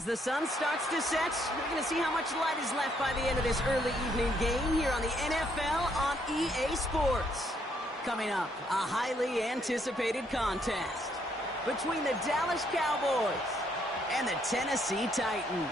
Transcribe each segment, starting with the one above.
As the sun starts to set, we're going to see how much light is left by the end of this early evening game here on the NFL on EA Sports. Coming up, a highly anticipated contest between the Dallas Cowboys and the Tennessee Titans.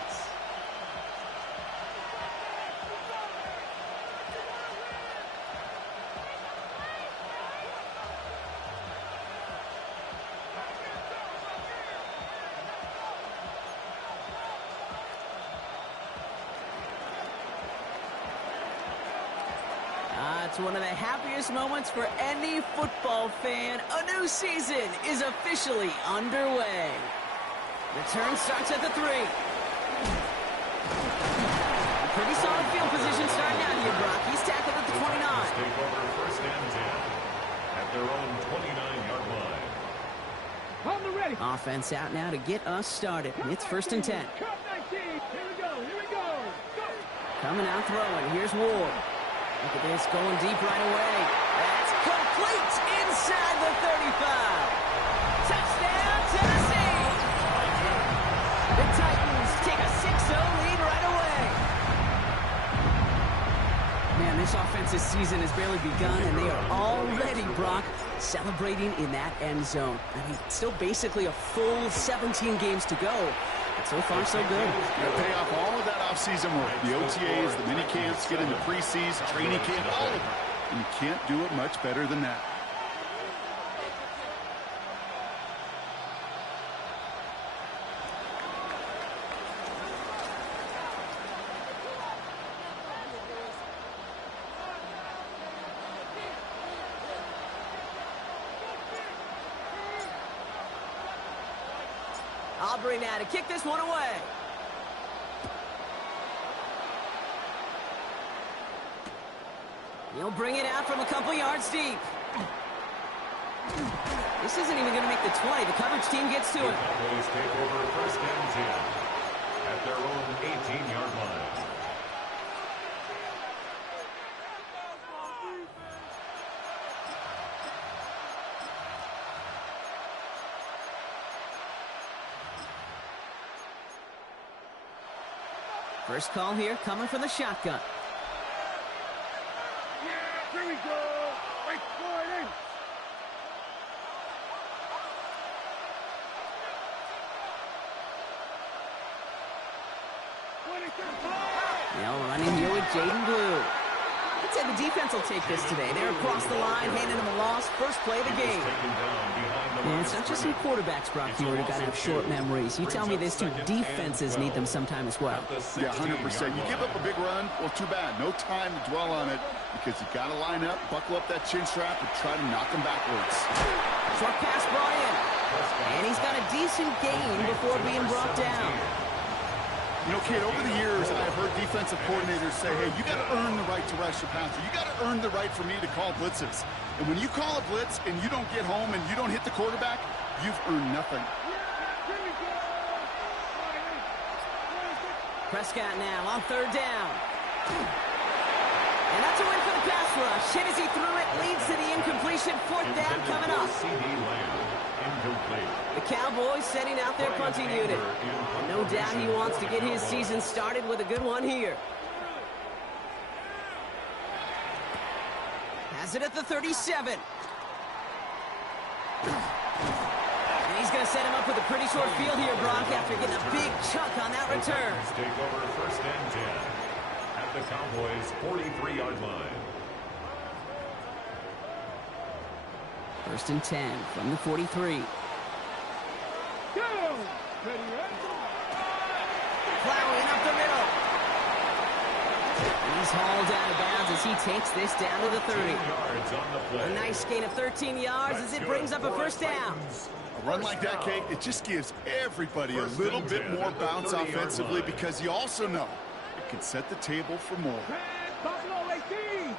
It's one of the happiest moments for any football fan. A new season is officially underway. Return starts at the 3. Pretty solid field position starting out here, Brock. He's tackled at the 29. Take over first and 10 at their own 29-yard line. On the ready. Offense out now to get us started. It's first and 10. Cut 19. Here we go. Go. Coming out throwing. Here's Ward. Look at this, going deep right away. That's complete inside the 35. Touchdown, Tennessee! The Titans take a 6-0 lead right away. Man, this offensive season has barely begun, and they are already, Brock, celebrating in that end zone. I mean, still basically a full 17 games to go. But so far, so good. They pay off all of that offseason work. The OTAs, the mini camps, get into preseason, training camp, all of it. And you can't do it much better than that. Aubrey now to kick this one away. He'll bring it out from a couple yards deep. This isn't even going to make the 20. The coverage team gets to it. The Cowboys take over first and 10 at their own 18-yard line. First call here coming from the shotgun. Here we go. Wait for it in. They'll running here with Jaden Blue. I'd say the defense will take this today. They're across the line, handing them a loss. First play of the game. And it's not just some quarterbacks, Brock, here who got to have short memories. You tell me these two defenses need them sometime as well. Yeah, 100%. You give up a big run, well, too bad. No time to dwell on it because you got to line up, buckle up that chin strap, and try to knock them backwards. Short pass brought in. And he's got a decent gain before being brought down. You know, kid, over the years, I've heard defensive coordinators say, hey, you got to earn the right to rush your passer. You got to earn the right for me to call blitzes. And when you call a blitz and you don't get home and you don't hit the quarterback, you've earned nothing. Prescott now on third down. And that's a win for the pass rush. Hit as he threw it, leads to the incompletion. Fourth down coming up. The Cowboys sending out their punting unit. And no doubt he wants to get his season started with a good one here. Has it at the 37. And he's going to set him up with a pretty short field here, Brock, after getting a big chunk on that return. Take over first and 10 at the Cowboys' 43-yard line. First and 10 from the 43. Go! Plowing up the middle. He's hauled out of bounds as he takes this down to the 30. A nice gain of 13 yards as it brings up a first down. A run like that, Kate, it just gives everybody a little bit more bounce offensively because you also know it can set the table for more. Buffalo 18.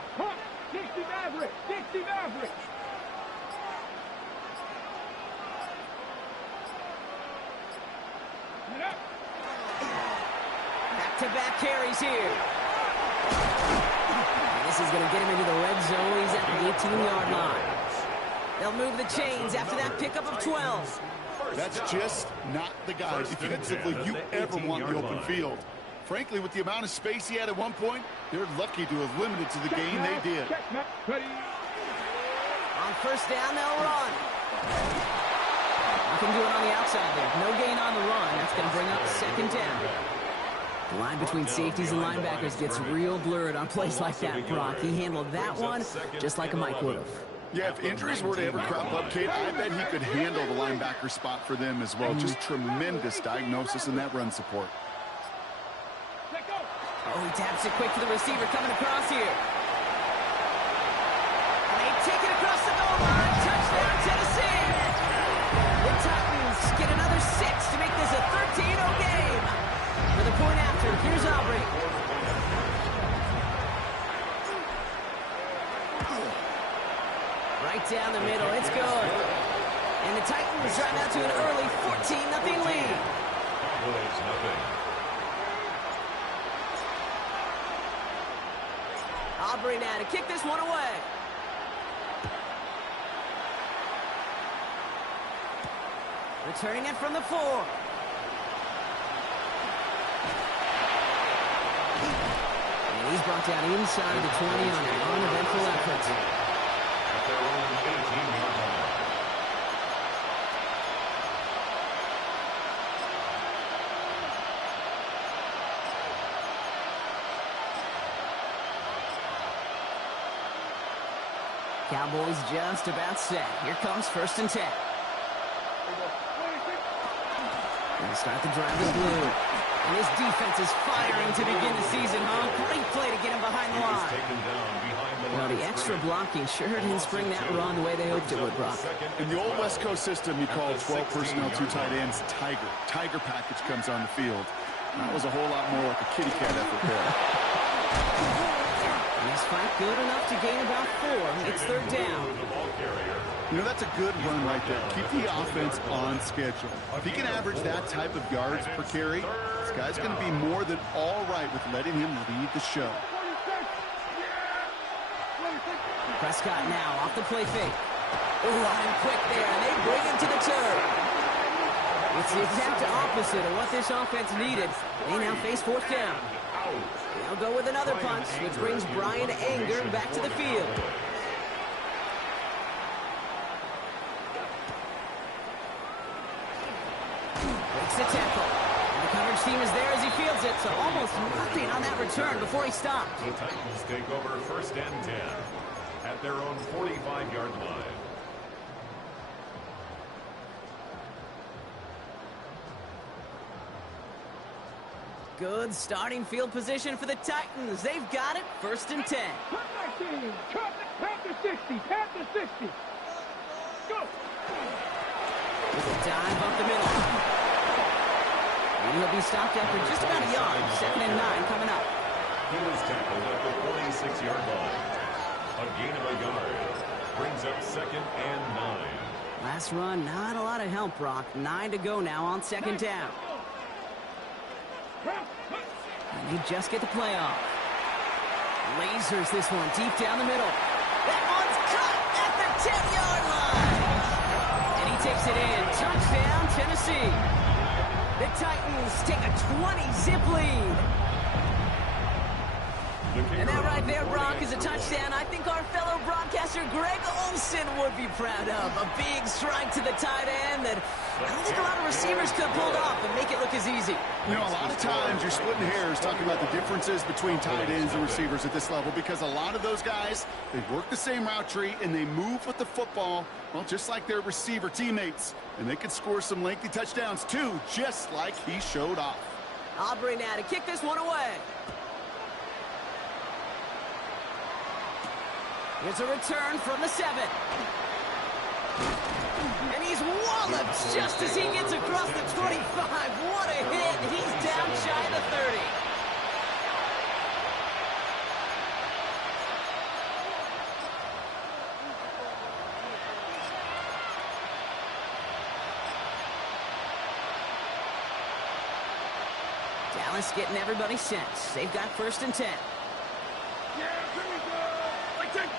Dixie Maverick. Dixie Maverick. Back-to-back carries here. And this is going to get him into the red zone. He's at the 18-yard line. They'll move the chains after that pickup of 12. That's just not the guy defensively you ever want in the open field. Frankly, with the amount of space he had at one point, they're lucky to have limited to the game they did. On first down, they'll run. You can do it on the outside there. No gain on the run. That's going to bring up second down. The line between safeties and linebackers gets real blurred on plays like that, Brock. He handled that one just like a Mike would have. Yeah, if injuries were to ever crop up, Kate, I bet he could handle the linebacker spot for them as well. Just tremendous diagnosis in that run support. Oh, he taps it quick to the receiver coming across here. And they take it across the goal line. Touchdown, Tennessee. The Titans get another 6 to make this a 13-0 game. For the point after, here's Aubrey. Right down the middle, it's good. And the Titans drive out to an early 14-0 lead. Cowboys nothing. Aubrey now to kick this one away. Returning it from the 4. And he's brought down inside the 20 on an uneventful effort. At their own 18-yard line. Cowboys just about set. Here comes first and 10. They'll start the drive in blue. And this defense is firing to begin the season, huh? Great play to get him behind the line. Well, the extra blocking sure didn't spring that run the way they hoped it would, Brock. In the old West Coast system, you call 12 personnel, 2 tight ends, Tiger. Tiger package comes on the field. That was a whole lot more like a kitty cat effort there. He's fight good enough to gain about 4. It's third down. You know, that's a good run right there. Keep the offense on schedule. If he can average that type of yards per carry, this guy's going to be more than all right with letting him lead the show. Prescott now off the play fake. Oh, and quick there, and they bring him to the turf. It's the exact opposite of what this offense needed. They now face fourth down. They'll go with another punch, which brings Brian Anger back to the field. Breaks the tackle. And the coverage team is there as he fields it, so almost nothing on that return before he stops. The Titans take over first and 10 at their own 45-yard line. Good starting field position for the Titans. They've got it, first and 10. Cut back team. Cut the 60. Cut the 60. Go. With a dive up the middle. And he'll be stopped after just about a yard. 2nd and 9 coming up. He was tackled at the 46-yard line. A gain of a yard brings up 2nd and 9. Last run, not a lot of help, Brock. 9 to go now on 2nd down. And you just get the play off. Lasers this one deep down the middle. That one's cut at the 10-yard line. And he takes it in. Touchdown, Tennessee. The Titans take a 20-zip lead. And that right there, Brock, is a touchdown I think our fellow broadcaster Greg Olsen would be proud of. A big strike to the tight end that I don't think a lot of receivers could have pulled off and make it look as easy. You know, a lot of times you're splitting hairs talking about the differences between tight ends and receivers at this level because a lot of those guys, they work the same route tree and they move with the football, well, just like their receiver teammates. And they could score some lengthy touchdowns too, just like he showed off. Aubrey now to kick this one away. Here's a return from the 7. And he's walloped just as he gets across the 25. What a hit. He's down shy of the 30. Dallas getting everybody set. They've got first and 10. Yeah, here we go. Like that.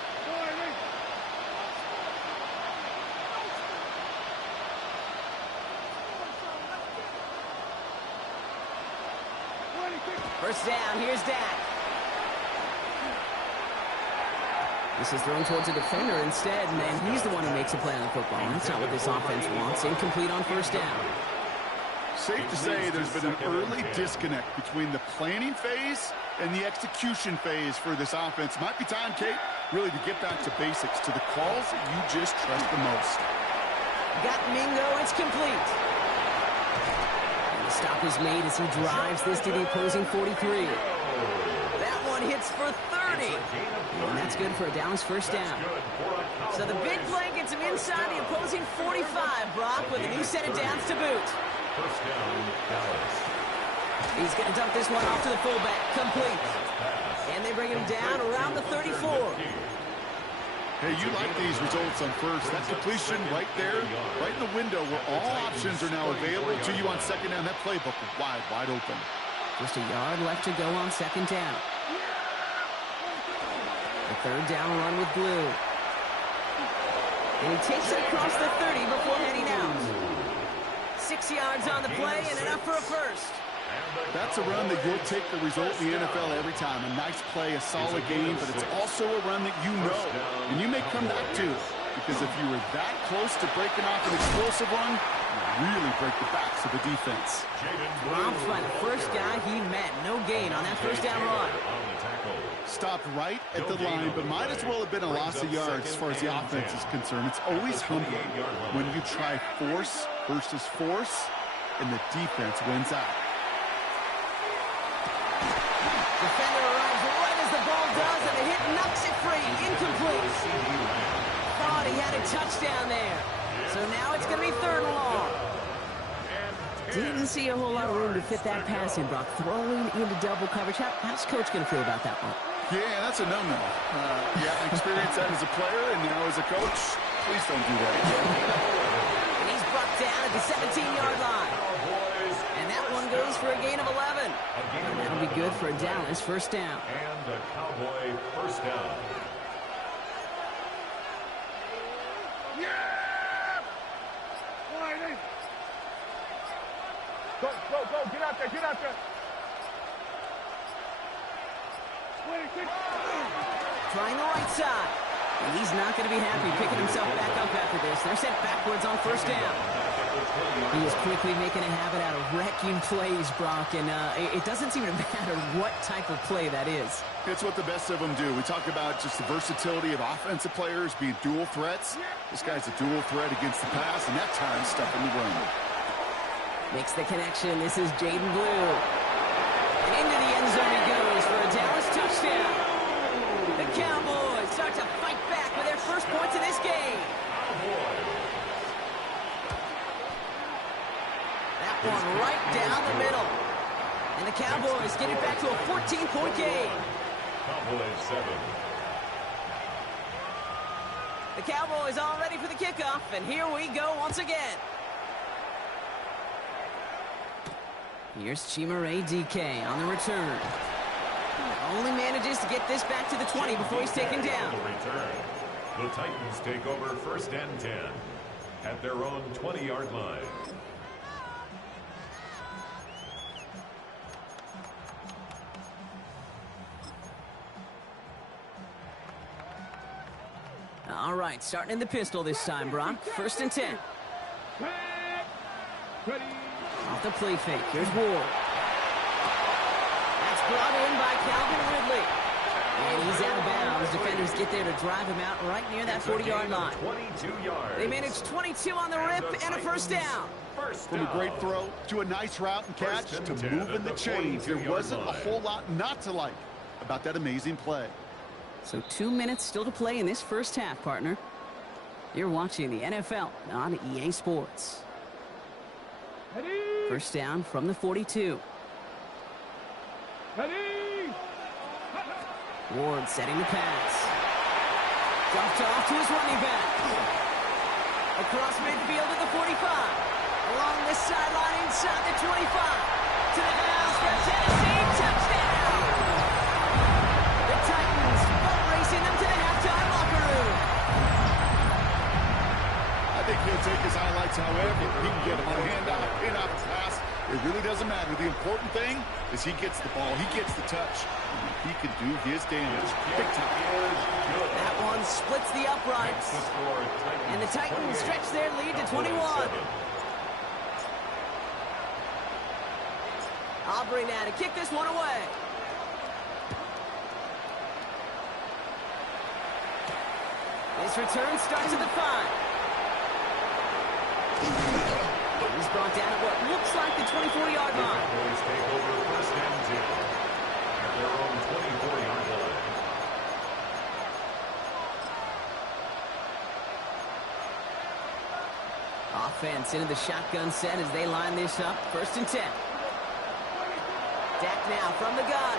First down, here's Dak. This is thrown towards a defender instead, and he's the one who makes a play on the football. That's not what this offense wants. Incomplete on first down. Safe to say there's been an early disconnect between the planning phase and the execution phase for this offense. Might be time, Kate, really to get back to basics, to the calls that you just trust the most. Got Mingo, it's complete. And the stop is made as he drives this to the opposing 43. That one hits for 30. And that's good for a Dallas first down. So the big play gets him inside the opposing 45, Brock, with a new set of downs to boot. First down, Dallas. He's going to dump this one off to the fullback. Complete. And they bring him down around the 34. Hey, you like these results on first. That completion right there, right in the window where all options are now available to you on second down. That playbook is wide open. Just a yard left to go on second down. The third down run with Blue. And he takes it across the 30 before heading out. 6 yards on the play and enough for a first. That's a run that you'll take the result in the NFL every time. A nice play, a solid game, but it's also a run that you know, and you may come back to. Because if you were that close to breaking off an explosive run, you really break the backs of the defense. Romped by the first guy he met. No gain on that first down run. Stopped right at the line, but might as well have been a loss of yards as far as the offense is concerned. It's always humbling when you try force versus force, and the defense wins out. Defender arrives right as the ball does, and the hit knocks it free. Incomplete. Thought he had a touchdown there. So now it's going to be third and long. Didn't see a whole lot of room to fit that pass in, Brock. Throwing into double coverage. How's Coach going to feel about that one? Yeah, that's a no-no. Yeah, I experienced that as a player, and now as a coach, please don't do that again. And he's brought down at the 17-yard line. And that one goes for a gain of 11. And that'll be good for a Dallas first down. And a Cowboy first down. Go, get out there. 26. Trying the right side. And he's not going to be happy picking himself back up after this. They're sent backwards on first down. He is quickly making a habit out of wrecking plays, Brock, and it doesn't seem to matter what type of play that is. It's what the best of them do. We talk about just the versatility of offensive players being dual threats. This guy's a dual threat against the pass, and that time stuffing the run. Makes the connection. This is Jaden Blue. And into the end zone he goes for a Dallas touchdown. The Cowboys start to fight back with their first points in this game. That one right down the middle. And the Cowboys get it back to a 14-point game. Cowboys 7. The Cowboys all ready for the kickoff, and here we go once again. Here's Chimere DK on the return. Only manages to get this back to the 20 before he's taken down. The Titans take over first and 10 at their own 20-yard line. All right, starting in the pistol this time, Brock. First and 10. Ready. Off the play fake. Here's Ward. That's brought in by Calvin Ridley. And he's out of bounds. Defenders get there to drive him out right near that 40-yard line. 22 yards. They managed 22 on the rip and a first down. From a great throw to a nice route and catch to moving the chains, there wasn't a whole lot not to like about that amazing play. So 2 minutes still to play in this first half, partner. You're watching the NFL on EA Sports. Ready. First down from the 42. Ready. Ward setting the pass. Dumped off to his running back. Across midfield at the 45. Along this sideline inside the 25. To the house for Tennessee. Touchdown! The Titans boat racing them to the halftime locker room. I think he'll take his highlights however he can get them on a handoff, in-off pass. It really doesn't matter. The important thing is he gets the ball. He gets the touch. He can do his damage big time. That one splits the uprights. And the Titans stretch their lead to 21. Aubrey now to kick this one away. This return starts at the 5. He's brought down at what looks like the 24-yard line. Boys take over first and 10 at their own 24-yard line. Offense into the shotgun set as they line this up. First and 10. Dak now from the gun.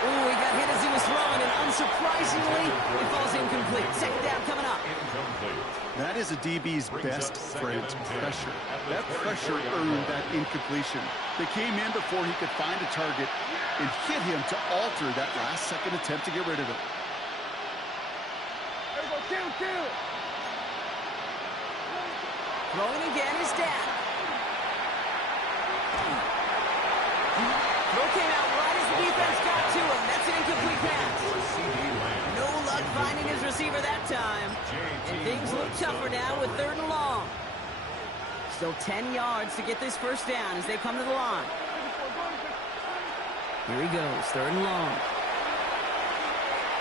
Ooh, he got hit as he was throwing, and unsurprisingly, it falls incomplete. Second down coming up. That is a DB's best friend, pressure. That pressure earned that incompletion. They came in before he could find a target and hit him to alter that last-second attempt to get rid of it. There we go, kill. Throwing again is Dak. Throw came out right as the defense got to him. That's an incomplete pass. No luck finding his receiver that time. And things look tougher now with 3rd and long. Still 10 yards to get this first down as they come to the line. Here he goes, 3rd and long.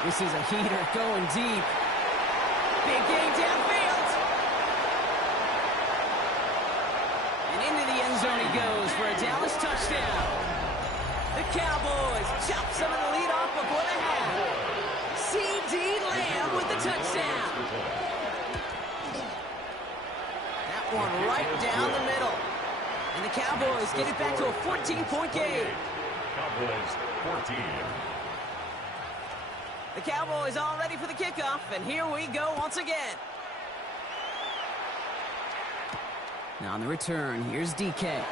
This is a heater going deep. Big game downfield. And into the end zone he goes for a Dallas touchdown. The Cowboys chop some of the lead off before the half. C.D. Lamb with the touchdown. That one right down the middle. And the Cowboys get it back to a 14-point game. Cowboys 14. The Cowboys all ready for the kickoff, and here we go once again. Now on the return, here's DK.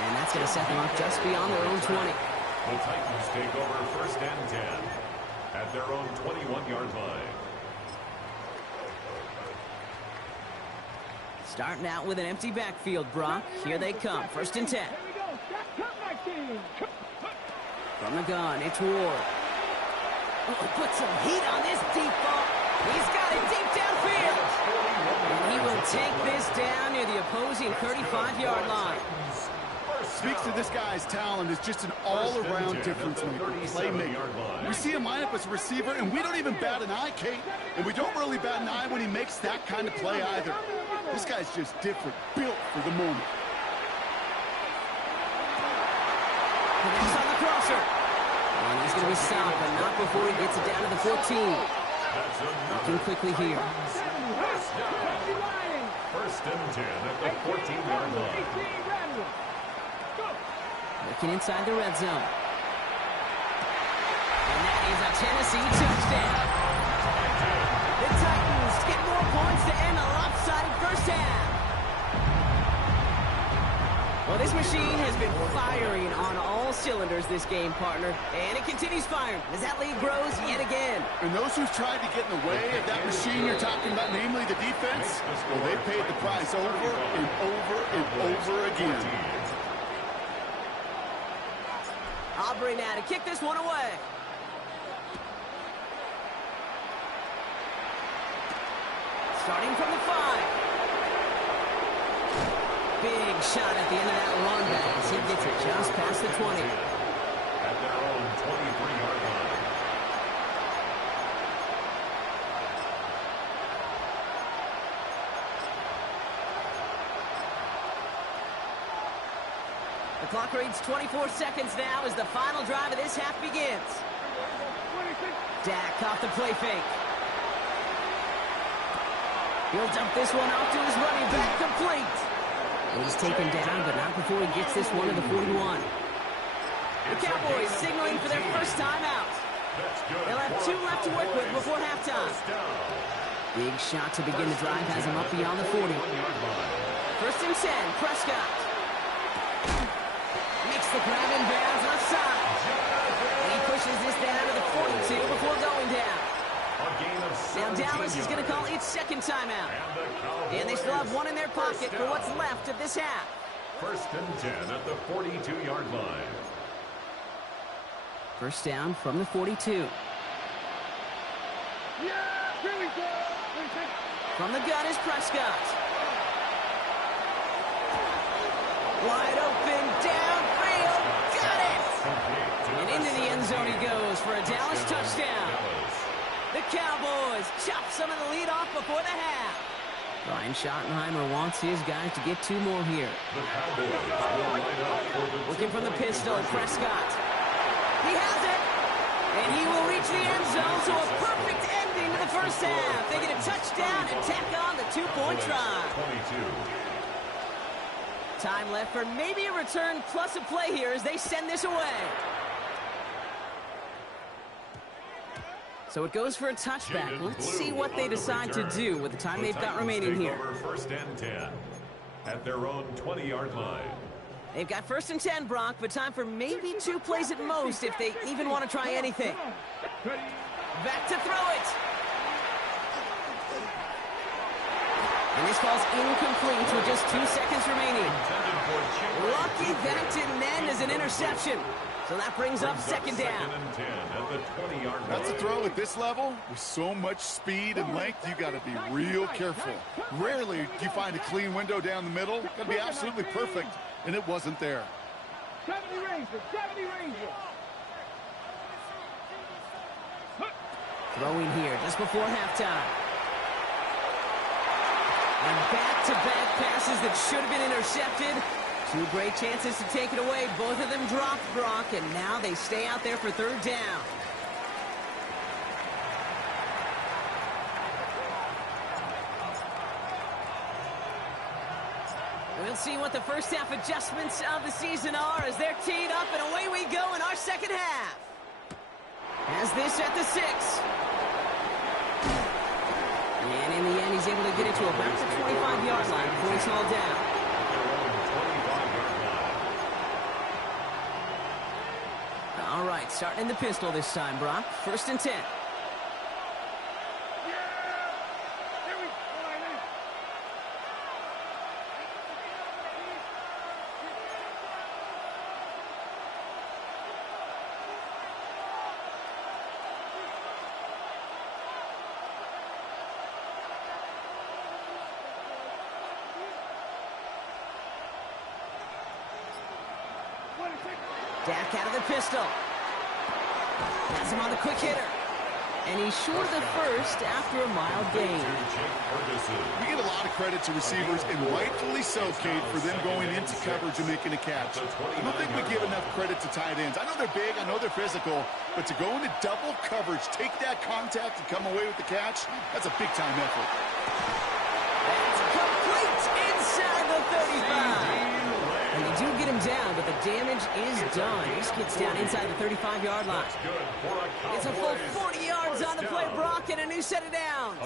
And that's going to set them up just beyond their own 20. The Titans take over first and 10 at their own 21-yard line. Starting out with an empty backfield, Brock. Here they come. First and 10. Here we go. Cut back team. From the gun, it's Ward. Oh, put some heat on this deep ball. He's got it deep downfield. And he will take this down near the opposing 35-yard line. Speaks to this guy's talent as just an all-around difference maker, playmaker. We see him line up as a receiver, and we don't even bat an eye, Kate. And we don't really bat an eye when he makes that kind of play either. This guy's just different, built for the moment. Connects on the crosser. And he's going to be stopped, but not before he gets it down to the 14. Looking quickly here. First and 10 at the 14-yard line. Looking inside the red zone. And that is a Tennessee touchdown. The Titans get more points to end a lopsided first half. Well, this machine has been firing on all cylinders this game, partner. And it continues firing as that lead grows yet again. And those who've tried to get in the way of that machine you're talking about, namely the defense, well, they paid the price over and over and over again. Aubrey now to kick this one away. Starting from the 5. Big shot at the end of that run back as he gets it just past the 20. At their own 23-yard line. The clock reads 24 seconds now as the final drive of this half begins. Dak off the play fake. He'll dump this one off to his running back, complete. And he's taken down, but not before he gets this one to the 41. The Cowboys signaling for their first time out. They'll have 2 left to work with before halftime. Big shot to begin the drive has him up beyond the 40. First and 10, Prescott. Makes the grab in bounds left side. And he pushes this down to the 42 before going down. A gain of Now Dallas is going to call its second timeout. And they still have one in their pocket for what's left of this half. First and 10 at the 42-yard line. First down from the 42. From the gun is Prescott. Wide open, downfield, got it! And into the end zone he goes for a Dallas touchdown. The Cowboys chop some of the lead off before the half. Brian Schottenheimer wants his guys to get two more here. Looking from the pistol, Prescott. He has it, and he will reach the end zone, so a perfect ending to the first half. They get a touchdown and tack on the two-point try. Time left for maybe a return plus a play here as they send this away. So it goes for a touchback. Let's see what they decide to do with the time they've got remaining here. First and 10 at their own 20-yard line. They've got first and 10, Brock, but time for maybe two plays at most if they even want to try anything. Back to throw it. And this ball's incomplete with just 2 seconds remaining. Lucky that didn't end as an interception. So that brings up second down. That's a throw at this level. With so much speed and length, you got to be real careful. Rarely do you find a clean window down the middle. Got to be absolutely perfect, and it wasn't there. 70 Ranger. Throwing here just before halftime. And back-to-back passes that should have been intercepted. Two great chances to take it away. Both of them dropped, Brock, and now they stay out there for third down. We'll see what the first half adjustments of the season are as they're teed up, and away we go in our second half. As this at the 6. And in the end, he's able to get it to about the 25-yard line before he's hauled down. All right, starting in the pistol this time, Brock. First and 10. Dak out of the pistol. Has him on the quick hitter. And he's short of the first after a mild gain. We get a lot of credit to receivers, and rightfully so, Kate, for them going into coverage and making a catch. I don't think we give enough credit to tight ends. I know they're big, I know they're physical, but to go into double coverage, take that contact, and come away with the catch, that's a big-time effort. That's complete inside the 35. And they do get him down, but the damage is done. He just gets down inside the 35-yard line. It's a full 40 yards on the play, Brock, and a new set of downs.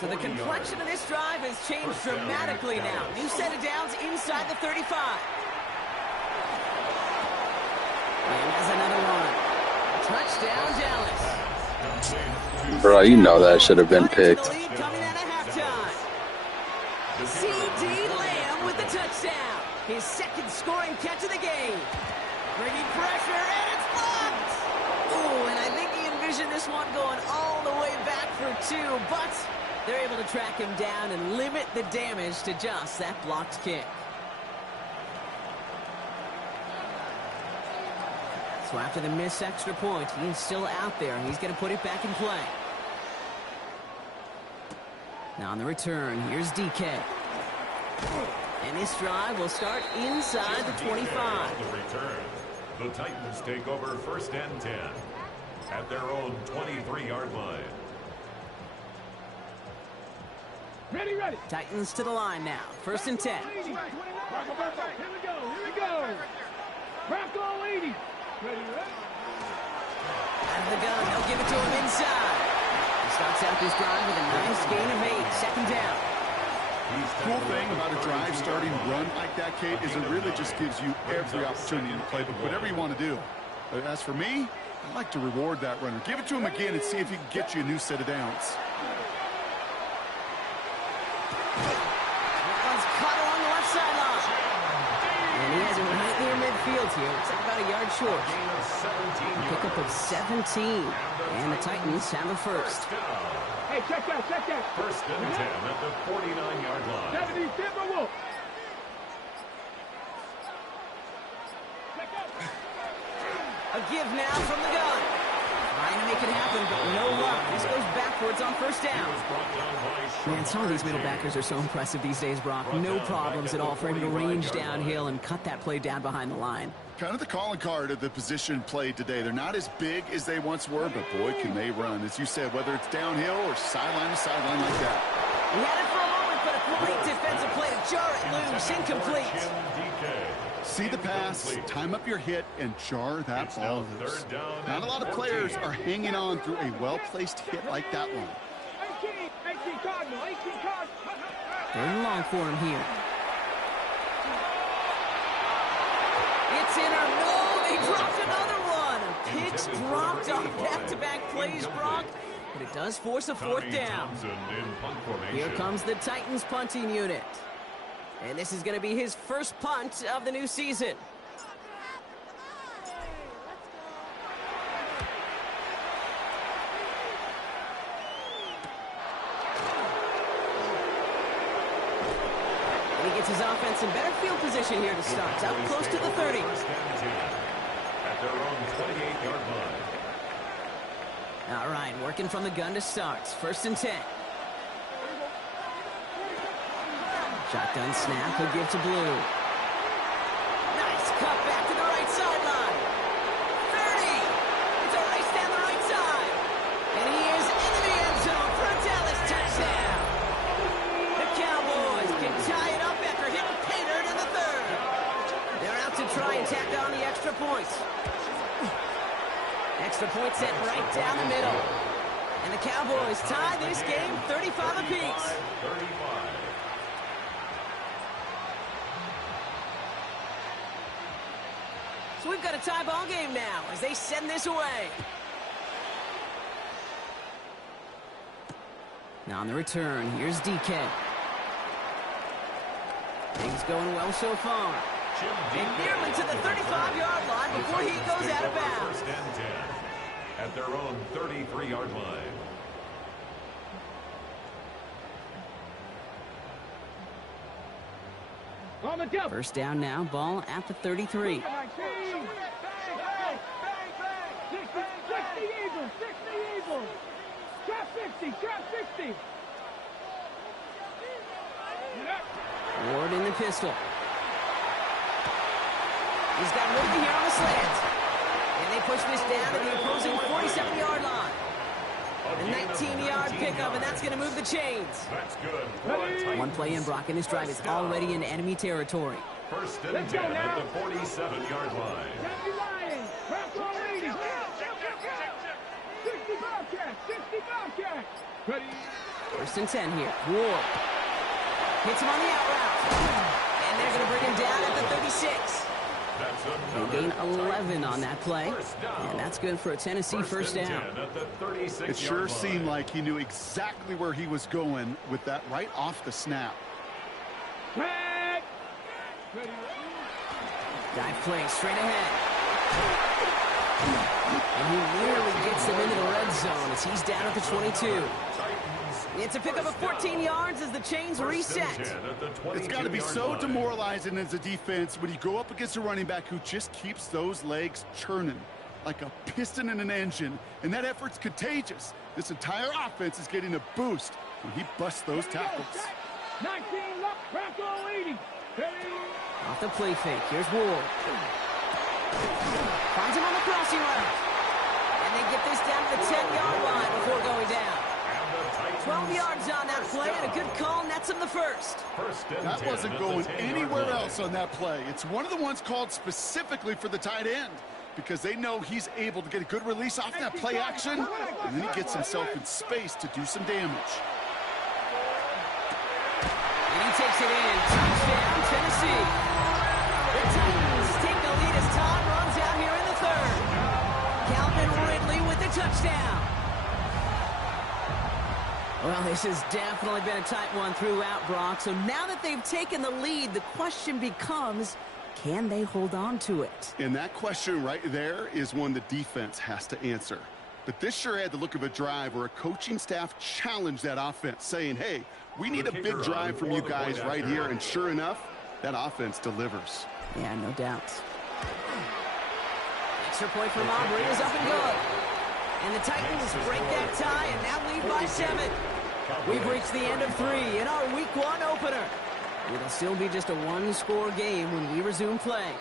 So the complexion of this drive has changed dramatically now. New set of downs inside the 35. And there's another one. Touchdown, Dallas. Bro, you know that should have been picked. Coming out of halftime. C.D. Lamb with the touchdown. His second scoring catch of the game. Bringing pressure, and it's blocked! Ooh, and I think he envisioned this one going all the way back for 2, but they're able to track him down and limit the damage to just that blocked kick. So after the missed extra point, he's still out there, and he's going to put it back in play. Now on the return, here's DK. And this drive will start inside the 25. The return. The Titans take over first and 10 at their own 23-yard line. Ready. Titans to the line now. First and 10. Here we go. Rock all 80. Ready. Out of the gun, they'll give it to him inside. He starts out this drive with a nice gain of 8. Second down. Cool thing about a drive starting run like that, Kate, is it really just gives you every opportunity in the playbook, whatever you want to do. But as for me, I like to reward that runner. Give it to him again and see if he can get you a new set of downs. position right near midfield here. Looks like about a yard short. Gain of 17 Pickup of 17. And the Titans have the first. Hey, check that, check that. First and 10 at the 49-yard line. 70 Timberwolves. A give now from the gun. Trying to make it happen, but no luck. This goes backwards on first down. Man, some of these middle backers are so impressive these days, Brock. No problems at all for him to range downhill and cut that play down behind the line. Kind of the calling card of the position played today. They're not as big as they once were, but boy, can they run. As you said, whether it's downhill or sideline to sideline like that. He had it for a moment, but a great defensive play to jar it loose. Incomplete. See the pass, time up your hit, and jar that ball loose. Not a lot of players are hanging on through a well-placed hit like that one. 18 Cardinal, 18 Cardinal. Third and long for him here. It's in or no, they dropped another one. Picks dropped on back-to-back plays, Brock, but it does force a fourth down. Here comes the Titans punting unit. And this is going to be his first punt of the new season. And he gets his offense in better field position here to start. Up close to the 30. At their own 28-yard line. All right, working from the gun to start. First and 10. Shotgun snap, he'll give to Blue. Nice cut back to the right sideline. 30. It's a race down the right side. And he is into the end zone for a Dallas touchdown. The Cowboys can tie it up after hitting pay dirt in the third. They're out to try and tack on the extra points. Extra point set right down the middle. And the Cowboys tie this game 35 apiece. 35. So we've got a tie ball game now as they send this away. Now on the return, here's DK. Things going well so far. And nearly to the 35-yard line before he goes out of bounds. First and 10 at their own 33-yard line. On the jump. First down now, ball at the 33. 60 Eagles, 60 Eagles. Trap 60, trap 60. Ward in the pistol. He's got movement here on the slant. And they push this down to the opposing 47-yard line. A 19-yard pickup, and that's going to move the chains. That's good. One play in, Brock, and his drive is already in enemy territory. First and 10 at the 47-yard line. 60 Bobcats, 60 Bobcats. Ready? First and 10 here. Ward hits him on the out route. And they're going to bring him down at the 36. They gain 11 on that play. And that's good for a Tennessee first down. It sure seemed like he knew exactly where he was going with that right off the snap. Ready? Dive play straight ahead. And he nearly gets them into the red zone as he's down at the 22. It's a pickup of 14 yards as the chains reset. It's got to be so demoralizing as a defense when you go up against a running back who just keeps those legs churning like a piston in an engine, and that effort's contagious. This entire offense is getting a boost when he busts those tackles. 19 left, Bronco 80. Off the play fake, here's Ward. Finds him on the crossing route. And they get this down to the 10-yard line before going down. 12 yards on that play, and a good call nets him the first. That wasn't going anywhere else on that play. It's one of the ones called specifically for the tight end because they know he's able to get a good release off that play action, and then he gets himself in space to do some damage. And he takes it in. Touchdown, Tennessee. The Titans take the lead as Todd runs out here in the third. Calvin Ridley with the touchdown. Well, this has definitely been a tight one throughout, Brock. So now that they've taken the lead, the question becomes, Can they hold on to it? And that question right there is one the defense has to answer. But this sure had the look of a drive where a coaching staff challenged that offense, saying, hey, we need a big drive from you guys right here. And sure enough, that offense delivers. Yeah, no doubt. Extra point from Aubrey is up and good. And the Titans break that tie and now lead by 7. We've reached the end of 3 in our Week 1 opener. It'll still be just a one-score game when we resume play.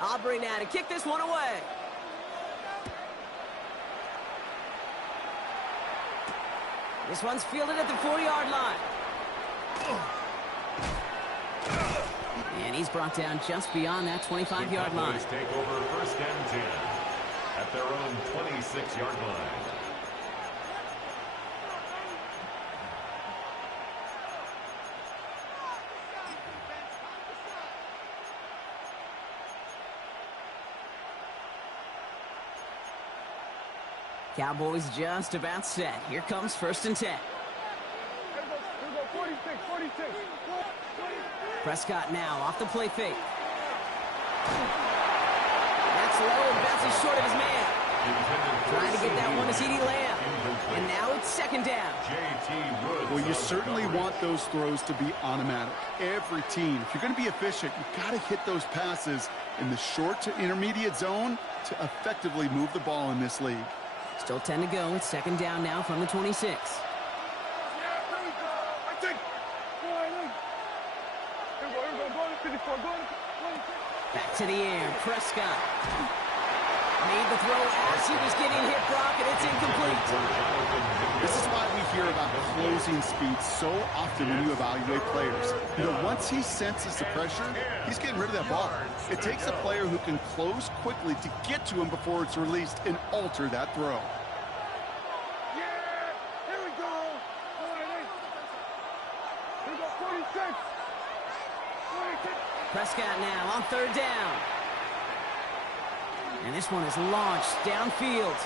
Aubrey now to kick this one away. This one's fielded at the 40-yard line. And he's brought down just beyond that 25-yard line. Take over 1st and 10 at their own 26-yard line. Cowboys just about set. Here comes 1st and 10. Here we go, 46, 46. Prescott now off the play fake. That's low and bounces short of his man. Trying to get that one to CeeDee Lamb. And now it's 2nd down. Well, you certainly want those throws to be automatic. Every team, if you're going to be efficient, you've got to hit those passes in the short to intermediate zone to effectively move the ball in this league. Still 10 to go. It's 2nd down now from the 26. Back to the air. Prescott made the throw as he was getting hit, Brock, and it's incomplete. This is why we hear about closing speed so often when you evaluate players. You know, once he senses the pressure, he's getting rid of that ball. It takes a player who can close quickly to get to him before it's released and alter that throw. Prescott now on 3rd down. And this one is launched downfield.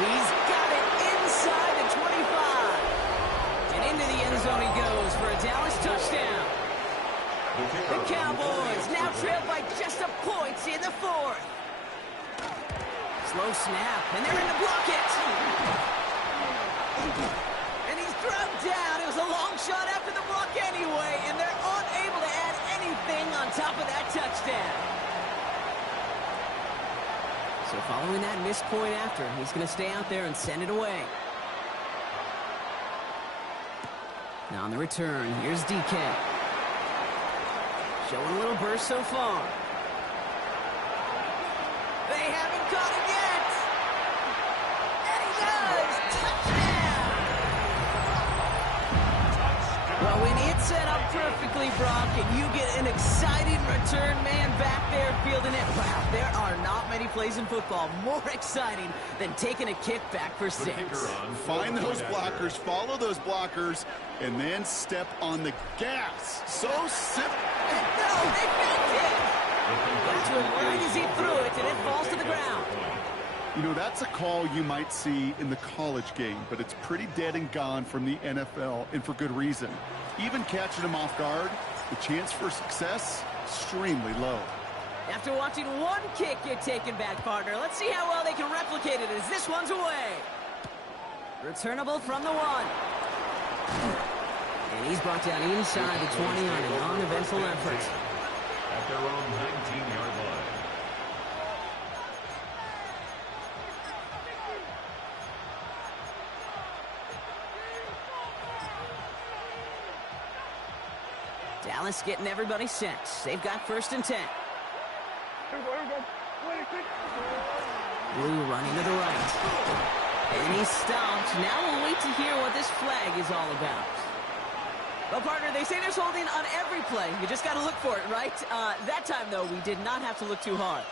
He's got it inside the 25. And into the end zone he goes for a Dallas touchdown. The Cowboys now trail by just a point in the 4th. Slow snap, and they're in to block it. And he's thrown down. It was a long shot after the block anyway, and they're unable to add anything on top of that touchdown. So following that missed point after, he's going to stay out there and send it away. Now on the return, here's DK. Showing a little burst so far. They haven't caught it yet. And he does. Touchdown. Well, when it's set up perfectly, Brock, and you get an exciting return man back there fielding it, wow, there are not many plays in football more exciting than taking a kick back for 6. Find those blockers, follow those blockers, and then step on the gas. So simple. No, they faked it. Got to him right as he threw it, and it falls to the ground. You know, that's a call you might see in the college game, but it's pretty dead and gone from the NFL, and for good reason. Even catching him off guard, the chance for success, extremely low. After watching one kick get taken back, partner, let's see how well they can replicate it as this one's away. Returnable from the 1. And he's brought down inside the 20 on an uneventful effort. At their own 19-yard line. Dallas getting everybody set. They've got 1st and 10. Blue running to the right. And he's stopped. Now we'll wait to hear what this flag is all about. Well, partner, they say there's holding on every play. You just got to look for it, right? That time, though, we did not have to look too hard.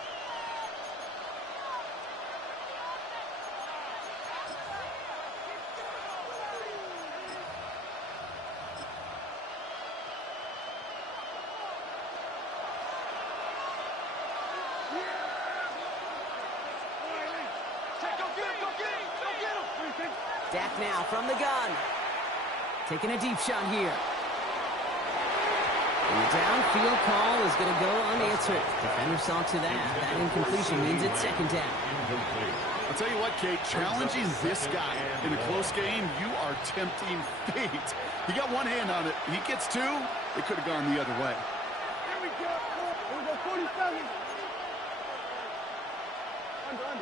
Dak now from the gun. Taking a deep shot here. And the downfield call is going to go unanswered. Defender saw to that. That incompletion means it's second down. I'll tell you what, Kate, challenging this guy in a close game, you are tempting fate. He got one hand on it. He gets two, it could have gone the other way. Here we go. Here we go, 47. Under.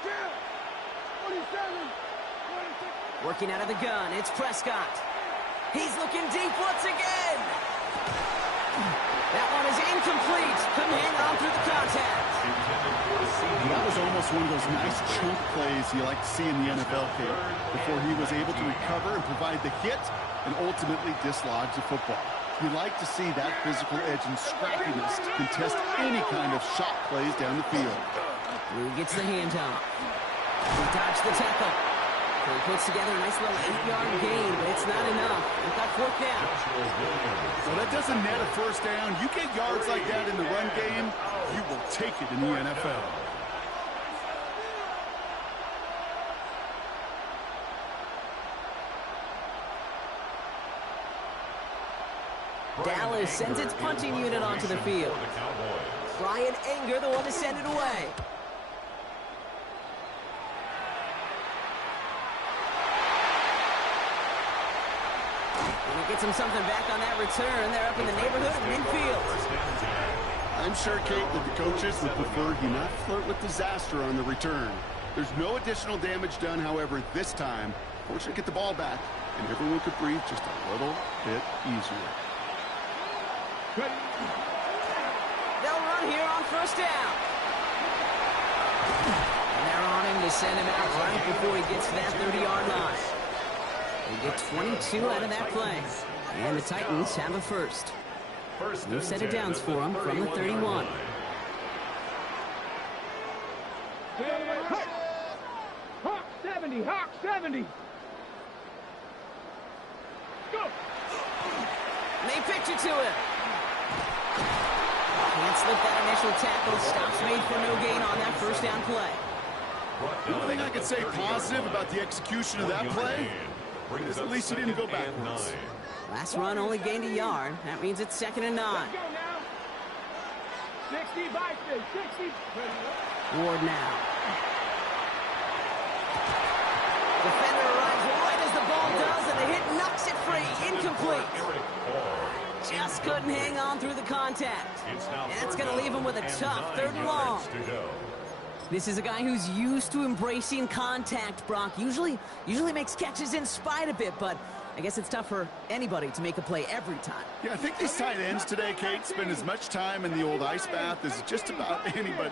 Kill. 47. 26. Working out of the gun, it's Prescott. He's looking deep once again. That one is incomplete. Couldn't hang on through the contact. That was almost one of those nice chunk plays you like to see in the NFL, Kate, before he was able to recover and provide the hit and ultimately dislodge the football. You like to see that physical edge and scrappiness to contest any kind of shot plays down the field. Blue gets the handoff. He dodged the tackle. So he puts together a nice little 8-yard gain, but it's not enough. We've got fourth down. So that doesn't net a first down. You get yards like that in the run game, you will take it in the NFL. Dallas sends its punching unit onto the field. Brian Anger, the one to send it away. And he gets him something back on that return. They're up in the neighborhood of midfield. I'm sure, Kate, that the coaches would prefer he not flirt with disaster on the return. There's no additional damage done, however, this time. Fortunately, get the ball back, and everyone could breathe just a little bit easier. They'll run here on first down. And they're on him to send him out right before he gets to that 30-yard line. They get 22 out of that play. And the Titans have a first. New set of downs for them from the 31. Hawk 70, Hawk 70. Go. And they pitch it to him. Can't slip that initial tackle. Stops made for no gain on that first down play. The only thing I could say positive about the execution of that play is at least he didn't go backwards. Last run only gained a yard. That means it's 2nd and 9. Let's go now. 60 by 60. Ward now. Defender arrives right as the ball does, and the hit knocks it free. Incomplete. Just couldn't hang on through the contact. And that's going to leave him with a tough 3rd and long. This is a guy who's used to embracing contact, Brock. Usually makes catches in spite of it, but I guess it's tough for anybody to make a play every time. Yeah, I think these tight ends today, Kate, spend as much time in the old ice bath as just about anybody.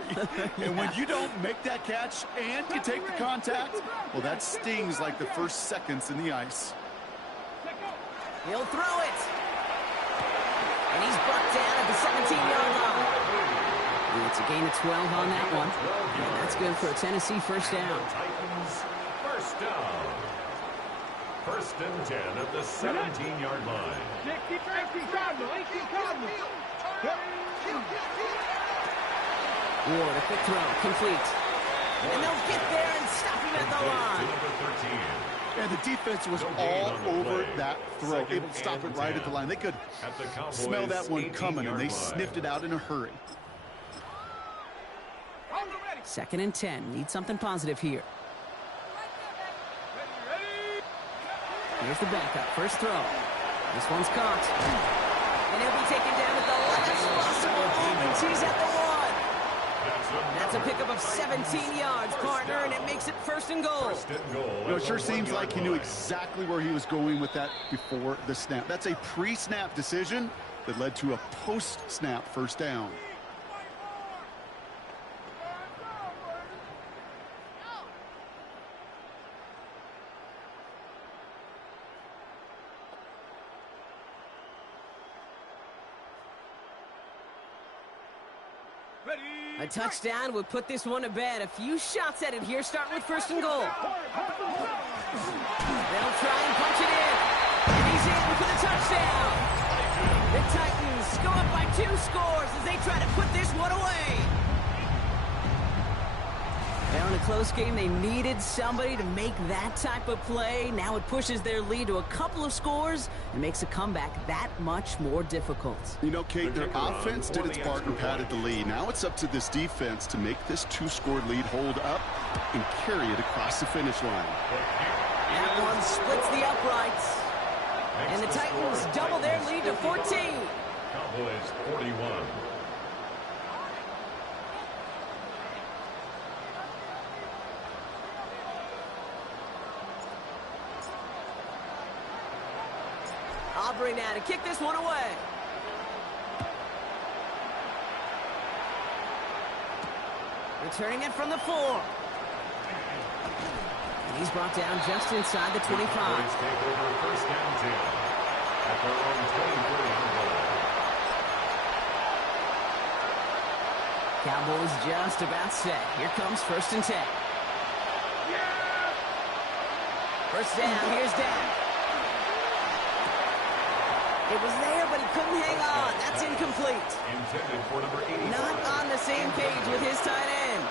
And when you don't make that catch and you take the contact, well, that stings like the first seconds in the ice. He'll throw it. And he's brought down at the 17-yard line. And it's a gain of 12 on that one. And that's good for a Tennessee first down. Titans first down. 1st and 10 at the 17-yard line. 18 Cardinal. Ward, a quick throw, complete. And they'll get there and stop him at the line. And the defense was all over that throw, able to stop it right at the line. They could smell that one coming, and they sniffed it out in a hurry. 2nd and 10. Need something positive here. Here's the backup. First throw. This one's caught. And he'll be taken down at the last possible moment. He's at the 1. That's a pickup of 17 yards, partner, and it makes it 1st and goal. You know, it sure seems like he knew exactly where he was going with that before the snap. That's a pre-snap decision that led to a post-snap first down. A touchdown would put this one to bed. A few shots at it here, starting with 1st and goal. They'll try and punch it in. And he's in for the touchdown. The Titans Bucks go up by 2 scores as they try to put this one away. Now in a close game, they needed somebody to make that type of play. Now it pushes their lead to a couple of scores and makes a comeback that much more difficult. You know, Kate, their offense did its part and padded the lead. Now it's up to this defense to make this 2-score lead hold up and carry it across the finish line. That one splits the uprights. And the Titans double their lead to 14. Cowboys 41. Aubrey now to kick this one away. Returning it from the 4. And he's brought down just inside the 25. Cowboys take over first down 10 at their own 23-yard line. Cowboys just about set. Here comes first and 10. First down, here's Dan. It was there, but he couldn't hang on. That's incomplete. Intended for number 85. Not on the same page with his tight end.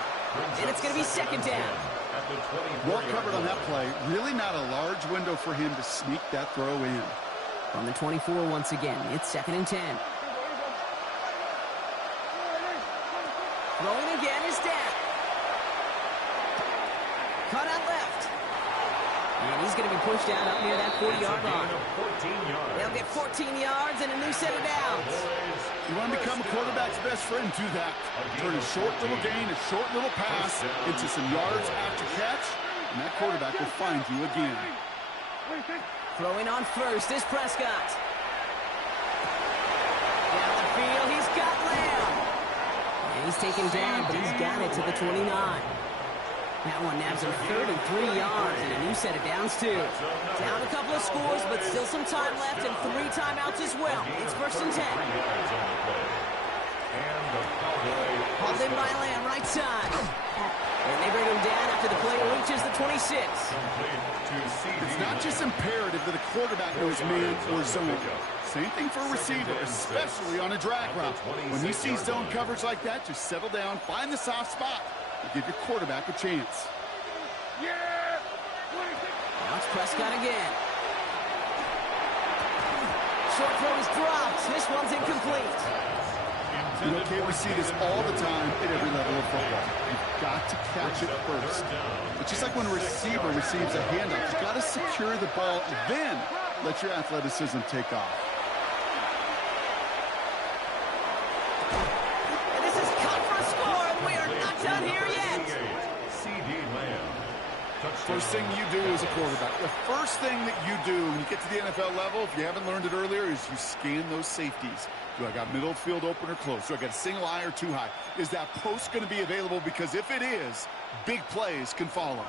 And it's going to be second down. Well covered on that play. Really not a large window for him to sneak that throw in. From the 24 once again, it's second and 10. Throwing again is Dan. Cut out left. And he's going to be pushed out up near that 40-yard line. They'll get 14 yards and a new set of downs. You want to become a quarterback's best friend, do that. Turn a short little gain, a short little pass into some yards after catch, and that quarterback will find you again. Throwing on first is Prescott. Down the field, he's got Lamb. And he's taken down, but he's got it to the 29. That one nabs him 33 yards and a new set of downs, too. Down a couple of scores, but still some time left and 3 timeouts as well. It's first and 10. Hauled in by Lamb, right side. And they bring him down after the play reaches the 26. It's not just imperative that a quarterback knows man or zone. Same thing for a receiver, especially on a drag route. When you see zone coverage like that, just settle down, find the soft spot, and give your quarterback a chance. Now it's Prescott again. Short throw is dropped. This one's incomplete. You know, Kate, we see this all the time at every level of football. You've got to catch it first. It's just like when a receiver receives a handoff. You've got to secure the ball, then let your athleticism take off. And this is cut for a score, and we are not done here yet. First thing you do as a quarterback, the first thing that you do when you get to the NFL level, if you haven't learned it earlier, is you scan those safeties. Do I got middle field open or close? Do I got a single high or two high? Is that post going to be available? Because if it is, big plays can follow.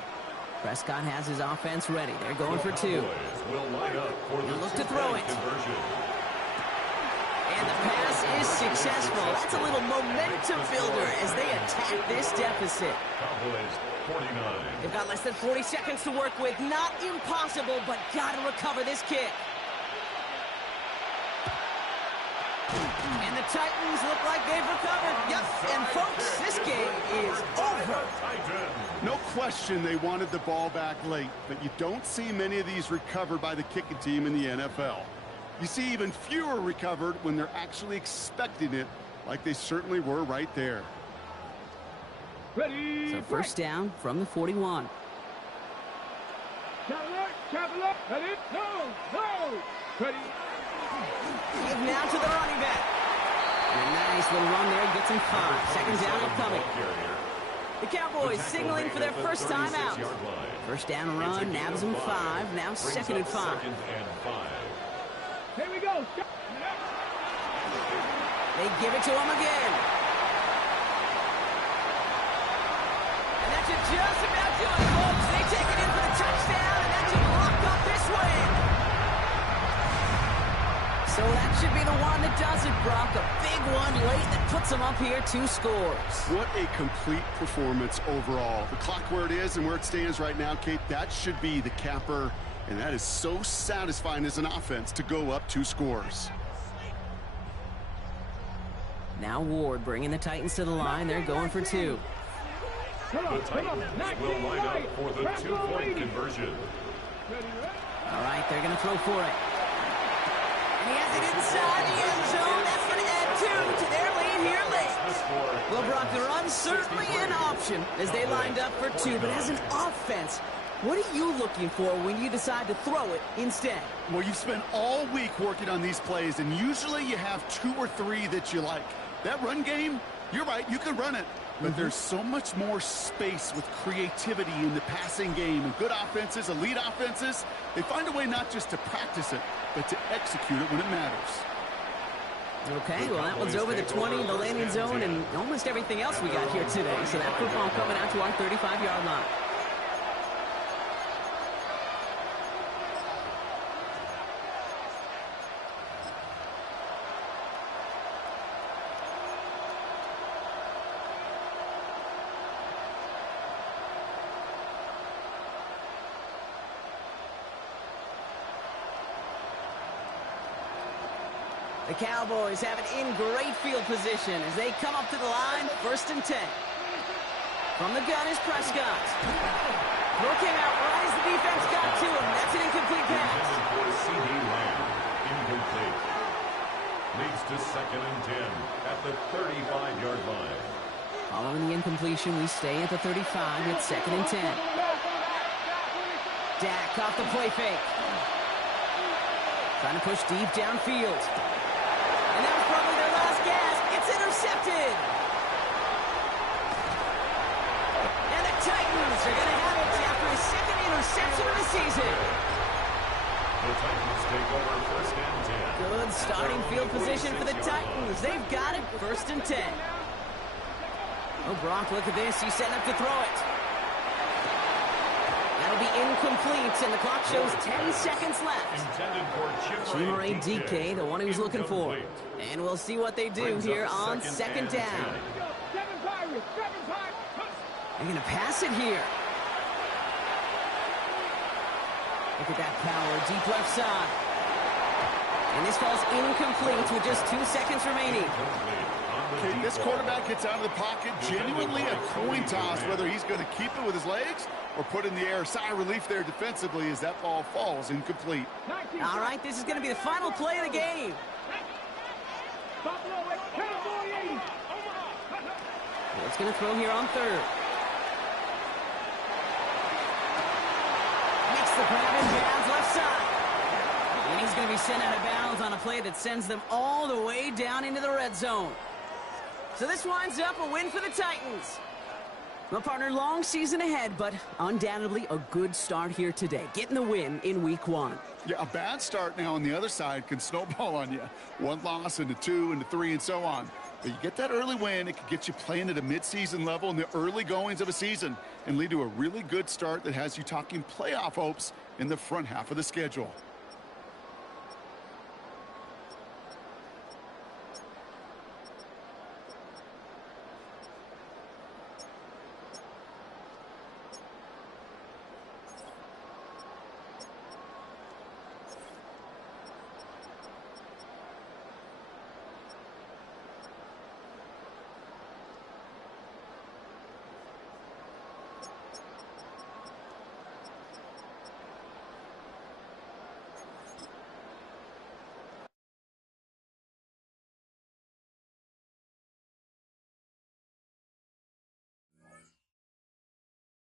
Prescott has his offense ready. They're going for 2. He'll look to throw it. And the pass is successful. That's a little momentum builder as they attack this deficit. They've got less than 40 seconds to work with. Not impossible, but got to recover this kick. And the Titans look like they've recovered. Yep, and folks, this game is over. No question they wanted the ball back late, but you don't see many of these recovered by the kicking team in the NFL. You see even fewer recovered when they're actually expecting it, like they certainly were right there. Ready, So first down from the 41. travel up, ready, no, ready. Give now to the running back. And a nice little run there, gets him 5. Second down upcoming. The Cowboys signaling for their first time out. First down run, nabs him 5. Now second and 5. Here we go. They give it to him again. And that should just about do it, folks. They take it in for the touchdown, and that should lock up this win. So that should be the one that does it, Brock. A big one late that puts them up here 2 scores. What a complete performance overall. The clock where it is and where it stands right now, Kate, that should be the capper. And that is so satisfying as an offense to go up 2 scores. Now Ward bringing the Titans to the line. They're going for two. The Titans will line up for the two-point conversion. All right, they're going to throw for it. And he has it inside the end zone. That's going to add two to their lead here late. Well, Brock, the run certainly an option as they lined up for two, but as an offense, what are you looking for when you decide to throw it instead? Well, you've spent all week working on these plays, and usually you have 2 or 3 that you like. That run game, you're right, you can run it. But there's so much more space with creativity in the passing game. And good offenses, elite offenses, they find a way not just to practice it, but to execute it when it matters. Okay, well, that one's over the 20, the landing zone, and almost everything else we got here today. So that football coming out to our 35-yard line. The Cowboys have it in great field position as they come up to the line, 1st and 10. From the gun is Prescott. Throw came out right as the defense got to him. That's an incomplete pass. For CD Lamb, incomplete. Leads to 2nd and 10 at the 35-yard line. Following the incompletion, we stay at the 35 at 2nd and 10. Dak off the play fake. Trying to push deep downfield. And that was probably their last gasp. It's intercepted. And the Titans are going to have it after his 2nd interception of the season. The Titans take over 1st and 10. Good starting field position for the Titans. They've got it, 1st and 10. Oh, Brock, look at this. He's setting up to throw it. That'll be incomplete, and the clock shows 10 seconds left. Intended for Chimere DK, the one he was looking for. And we'll see what they do here on 2nd down. They're going to pass it here. Look at that power, deep left side. And this falls incomplete with just 2 seconds remaining. Okay, this quarterback gets out of the pocket, genuinely a coin toss, whether he's going to keep it with his legs or put in the air. Sigh of relief there defensively as that ball falls incomplete. All right, this is going to be the final play of the game. It's going to throw here on 3rd. Makes the grab in bounds left side. And he's going to be sent out of bounds on a play that sends them all the way down into the red zone. So this winds up a win for the Titans. Well, partner, long season ahead, but undoubtedly a good start here today, getting the win in week 1. Yeah, a bad start now on the other side can snowball on you. 1 loss into 2 into 3 and so on. But you get that early win, it can get you playing at a midseason level in the early goings of a season and lead to a really good start that has you talking playoff hopes in the front half of the schedule.